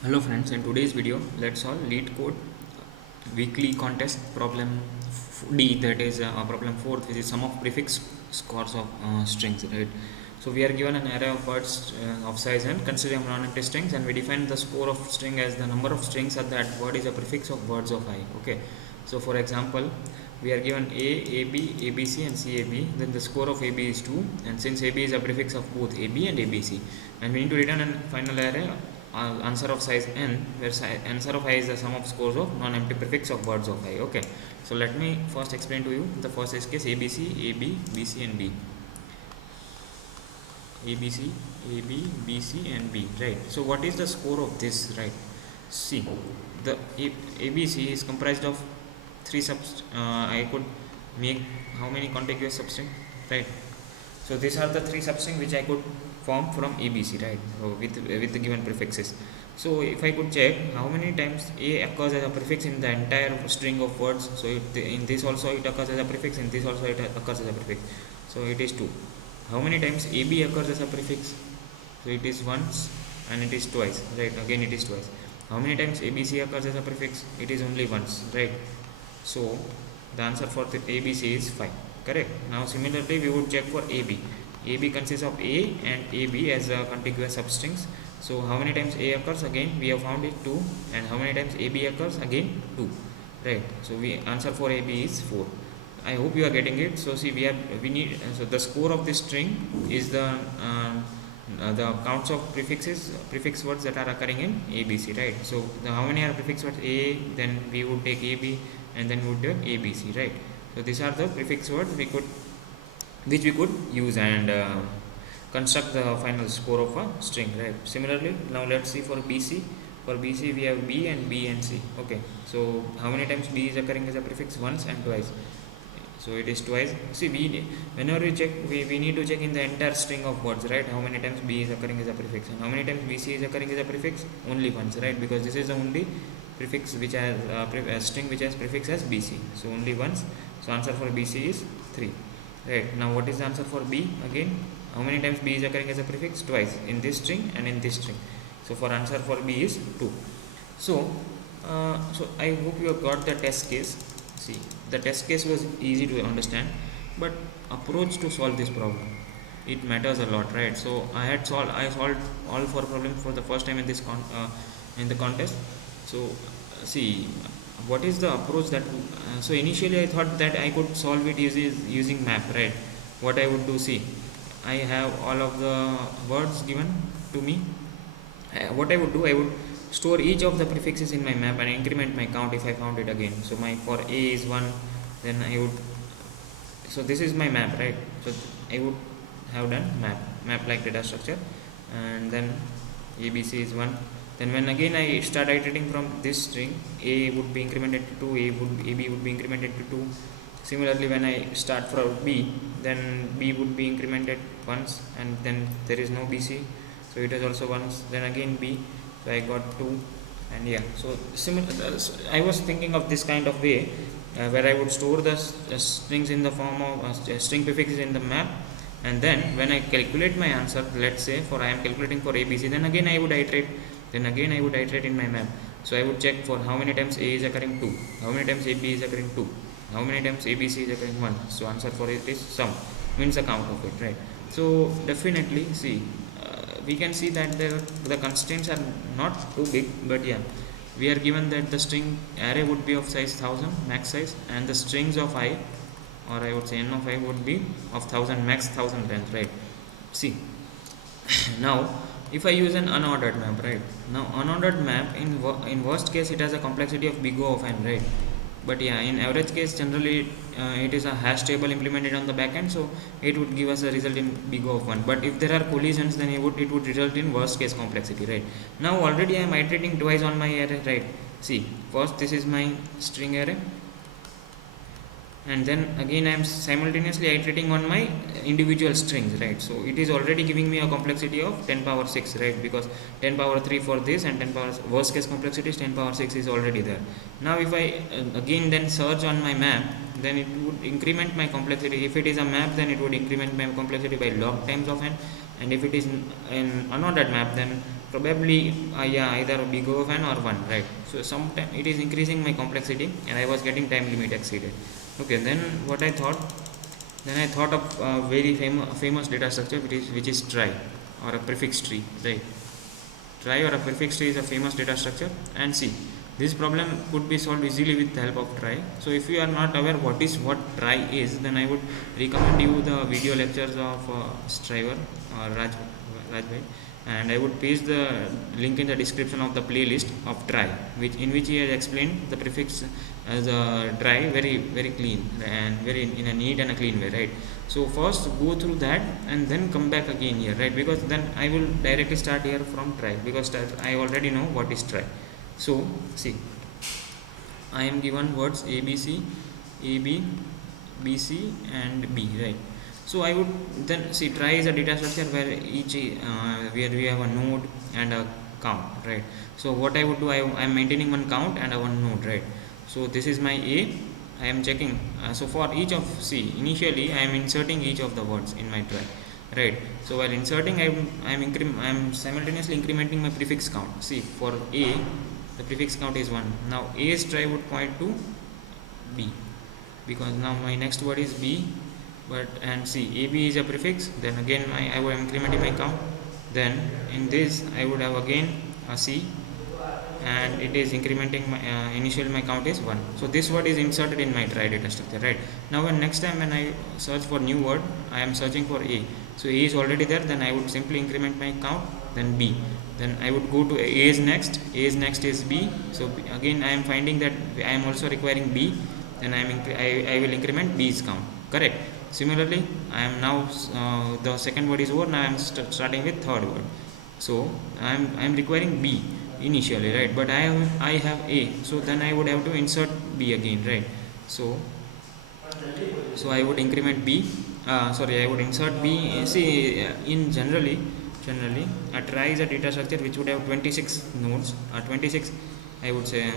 Hello friends, in today's video let's solve Leetcode weekly contest problem D, that is problem 4, which is sum of prefix scores of strings, right? So we are given an array of words of size n considering non-empty strings, and we define the score of string as the number of strings that word is a prefix of words of I. Okay, so for example we are given A, AB, ABC and CAB, then the score of AB is 2, and since AB is a prefix of both AB and ABC, and we need to return a final array answer of size n, where answer of I is the sum of scores of non-empty prefix of words of I. Okay, so let me first explain to you the first case ABC, AB, BC and B. ABC, AB, BC and B, right? So what is the score of this, right? See, the ABC is comprised of three I could make how many contiguous substrings, right? So these are the three substrings which I could form from ABC, right? So with the given prefixes. So if I could check how many times A occurs as a prefix in the entire string of words, so in this also it occurs as a prefix, in this also it occurs as a prefix. So it is 2. How many times AB occurs as a prefix? So it is once and it is twice, right? Again it is twice. How many times ABC occurs as a prefix? It is only once, right? So the answer for the ABC is 5. Correct. Now similarly we would check for AB. AB consists of A and AB as contiguous substrings. So how many times A occurs? Again we have found it 2. And how many times AB occurs? Again 2. Right. So we answer for AB is 4. I hope you are getting it. So see, we need so the score of this string is the counts of prefix words that are occurring in ABC, right? So how many are prefix words? A, then we would take AB, and then we would take ABC, right? So these are the prefix words which we could use and construct the final score of a string, right? Similarly, now let's see for BC. For BC we have B and C. Okay, so how many times B is occurring as a prefix? Once and twice. So it is twice. See, whenever we check, we need to check in the entire string of words, right? How many times B is occurring as a prefix, and how many times BC is occurring as a prefix? Only once, right? Because this is the only prefix which has a string which has prefix as BC. So only once. So answer for BC is 3. Right. Now what is the answer for B? Again, how many times B is occurring as a prefix? Twice, in this string and in this string. So for answer for B is 2. So I hope you have got the test case. See, the test case was easy to understand, but approach to solve this problem, it matters a lot, right? So I solved all 4 problems for the first time in this in the contest. So see, what is the approach that so initially I thought that I could solve it using map, right? What I would do, see, I have all of the words given to me. What I would do, I would store each of the prefixes in my map and increment my count if I found it again. So my for A is 1, then I would, so this is my map, right? So I would have done map like data structure, and then ABC is 1. Then when again I start iterating from this string, A would be incremented to 2, AB would be incremented to 2. Similarly, when I start from B, then B would be incremented once, and then there is no BC, so it is also once. Then again B, so I got 2, and yeah. So similar, I was thinking of this kind of way where I would store the strings in the form of string prefixes in the map, and then when I calculate my answer, let's say for I am calculating for ABC, then again I would iterate. Then again I would iterate in my map. So I would check for how many times A is occurring 2, how many times AB is occurring 2, how many times ABC is occurring 1. So answer for it is sum, means the count of it, right? So definitely, see, we can see that the constraints are not too big, but yeah, we are given that the string array would be of size 1000 max size, and the strings of I, or I would say n of I, would be of 1000 max 1000 length, right? See, now if I use an unordered map, right? Now unordered map, in worst case it has a complexity of big O of n, right? But yeah, in average case generally it is a hash table implemented on the backend, so it would give us a result in big O of 1. But if there are collisions, then it would result in worst case complexity, right? Now already I am iterating twice on my array, right? See, first this is my string array, and then again I am simultaneously iterating on my individual strings, right? So it is already giving me a complexity of 10 power 6, right? Because 10 power 3 for this, and 10 power worst case complexity is 10 power 6 is already there. Now if I again then search on my map, then it would increment my complexity. If it is a map, then it would increment my complexity by log times of n, and if it is an unordered map, then probably yeah, either big O of n or 1, right? So sometimes it is increasing my complexity and I was getting time limit exceeded. Okay, then what I thought, then I thought of very famous data structure which is trie or a prefix tree, right? Trie or a prefix tree is a famous data structure. And see, this problem could be solved easily with the help of trie. So if you are not aware what trie is, then I would recommend you the video lectures of Striver or Rajbhai, and I would paste the link in the description of the playlist of trie, which he has explained the prefix as a trie very clean and very in a neat and a clean way, right? So first go through that and then come back again here, right? Because then I will directly start here from trie, because I already know what is trie. So see, I am given words A B C, A B, B C and B, right? So I would then see trie is a data structure where where we have a node and a count, right? So what I would do, I am maintaining one count and a one node, right? So this is my A. I am checking. So for each of initially I am inserting each of the words in my trie, right? So while inserting, I am simultaneously incrementing my prefix count. See, for A, the prefix count is 1. Now A's trie would point to B, because now my next word is B. But and see, AB is a prefix. Then again I would incrementing my count. Then in this I would have again a C, and it is incrementing my initially my count is 1. So this word is inserted in my trie data structure, right? Now when next time when I search for new word, I am searching for A. So A is already there, then I would simply increment my count, then B. Then I would go to A is next. A is next is B. So again I am finding that I am also requiring B. Then I will increment B's count. Correct. Similarly, I am now the second word is over. Now I am starting with third word. So I am requiring B initially, right? But I have A. So then I would have to insert B again, right? So I would increment B. I would insert B. See, in generally a trie is a data structure which would have 26 nodes, 26 I would say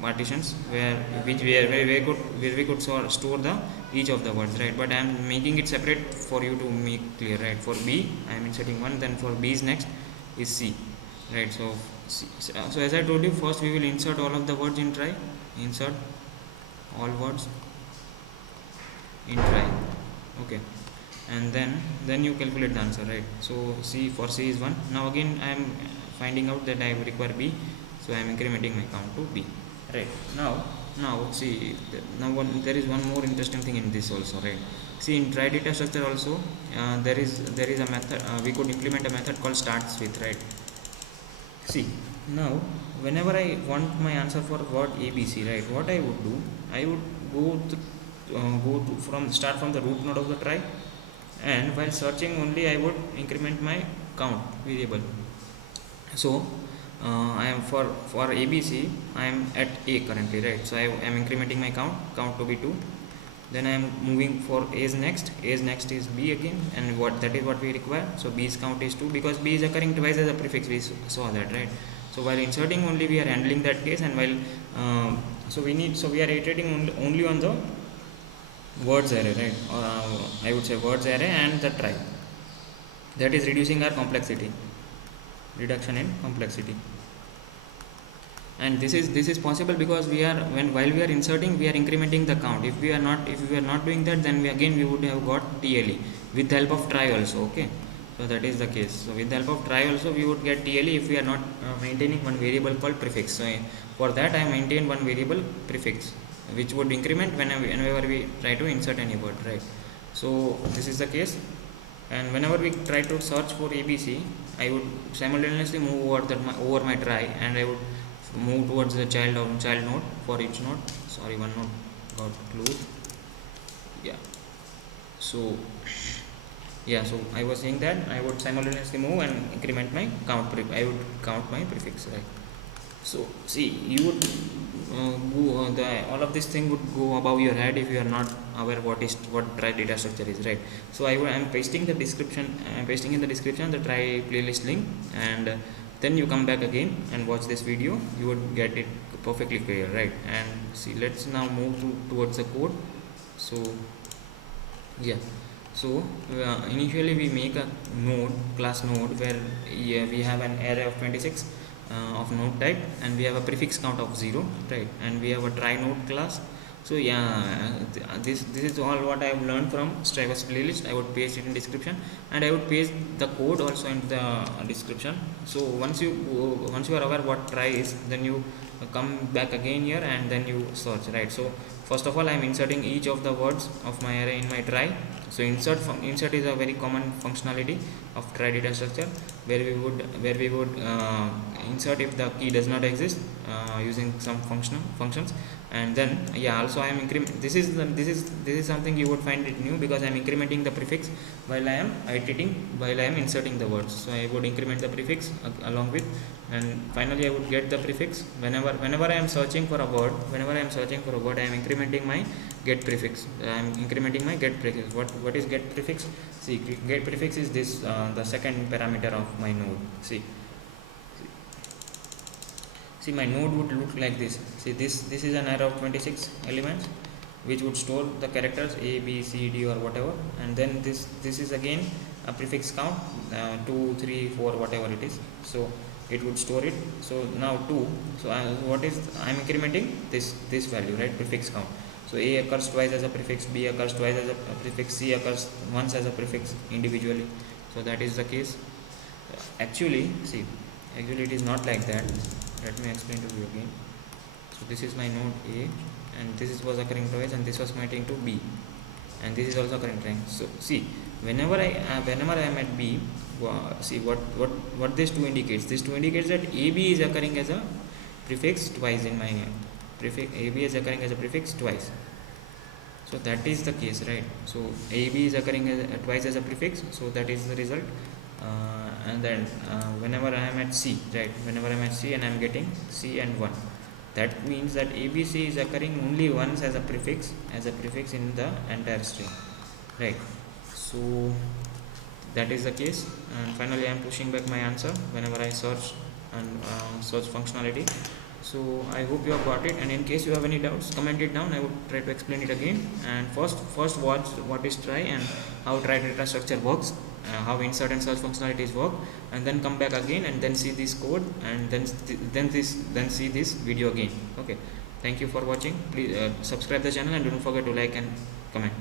partitions where we could store the each of the words, right? But I am making it separate for you to make clear, right? For B I am inserting 1, then for B's next is C, right? So as I told you, first we will insert all of the words in trie. Insert all words in trie, okay, and then you calculate the answer, right? So for C is 1. Now again I am finding out that I require B, so I am incrementing my count to B, right? Now see, there is one more interesting thing in this also, right? See, in trie data structure also there is a method, we could implement a method called starts with, right? See, now whenever I want my answer for word ABC, right, what I would do, I would start from the root node of the trie, and while searching only I would increment my count variable. So I am for ABC I am at A currently, right? So I am incrementing my count to be 2. Then I am moving for A's next is B again, and that is what we require. So B's count is 2, because B is occurring twice as a prefix, we saw that, right? So while inserting only we are handling that case, and while we are iterating only on the words array, right? I would say words array and the trie, that is reducing our complexity, reduction in complexity. And this is possible because while we are inserting, we are incrementing the count. If we are not doing that, then we would have got TLE with the help of trie also, okay? So that is the case. So with the help of trie also we would get TLE if we are not maintaining one variable called prefix. So for that I maintain one variable prefix, which would increment whenever we try to insert any word, right? So this is the case. And whenever we try to search for ABC, I would simultaneously move over my trie, and I would move towards the child node for each node. Sorry, one node got closed. So I was saying that I would simultaneously move and increment my count. I would count my prefix, right? So see, you would all of this thing would go above your head if you are not aware what trie data structure is, right? So I am pasting in the description the trie playlist link, and then you come back again and watch this video. You would get it perfectly clear, right? And see, let's now move towards the code. So So initially we make a node, class node, where we have an array of 26 of node type, and we have a prefix count of 0, right? And we have a try node class. So yeah, this is all what I have learned from Striver's playlist. I would paste it in description, and I would paste the code also in the description. So once you are aware what try is, then you come back again here and then you search, right? So first of all, I am inserting each of the words of my array in my try. So insert is a very common functionality of try data structure, where we would insert if the key does not exist using some functions. And then yeah, also I am this is something you would find it new, because I am incrementing the prefix while I am inserting the words. So I would increment the prefix along with, and finally I would get the prefix. Whenever I am searching for a word, I am incrementing my get prefix. I am incrementing my get prefix. What is get prefix? See, get prefix is this the second parameter of my node. See, my node would look like this. See, this is an array of 26 elements, which would store the characters A, B, C, D, or whatever, and then this is again a prefix count 2, 3, 4, whatever it is. So it would store it. So now 2. So I'm incrementing this value, right? Prefix count. So A occurs twice as a prefix, B occurs twice as a prefix, C occurs once as a prefix individually. So that is the case. Actually it is not like that. Let me explain to you again. So this is my node A, and this was occurring twice, and this was pointing to B, and this is also occurring twice. So see, whenever I am at B, see what this 2 indicates. This 2 indicates that AB is occurring as a prefix twice in my prefix. AB is occurring as a prefix twice. So that is the case, right? So AB is occurring twice as a prefix. So that is the result. And then whenever I am at C, right? Whenever I am at C and I am getting C and 1, that means that ABC is occurring only once as a prefix in the entire string, right? So that is the case. And finally I am pushing back my answer whenever I search and search functionality. So I hope you have got it, and in case you have any doubts, comment it down. I would try to explain it again. And first watch what is try and how try data structure works, how insert and search functionalities work, and then come back again and then see this code, and then see this video again. Okay, thank you for watching. Please subscribe the channel, and don't forget to like and comment.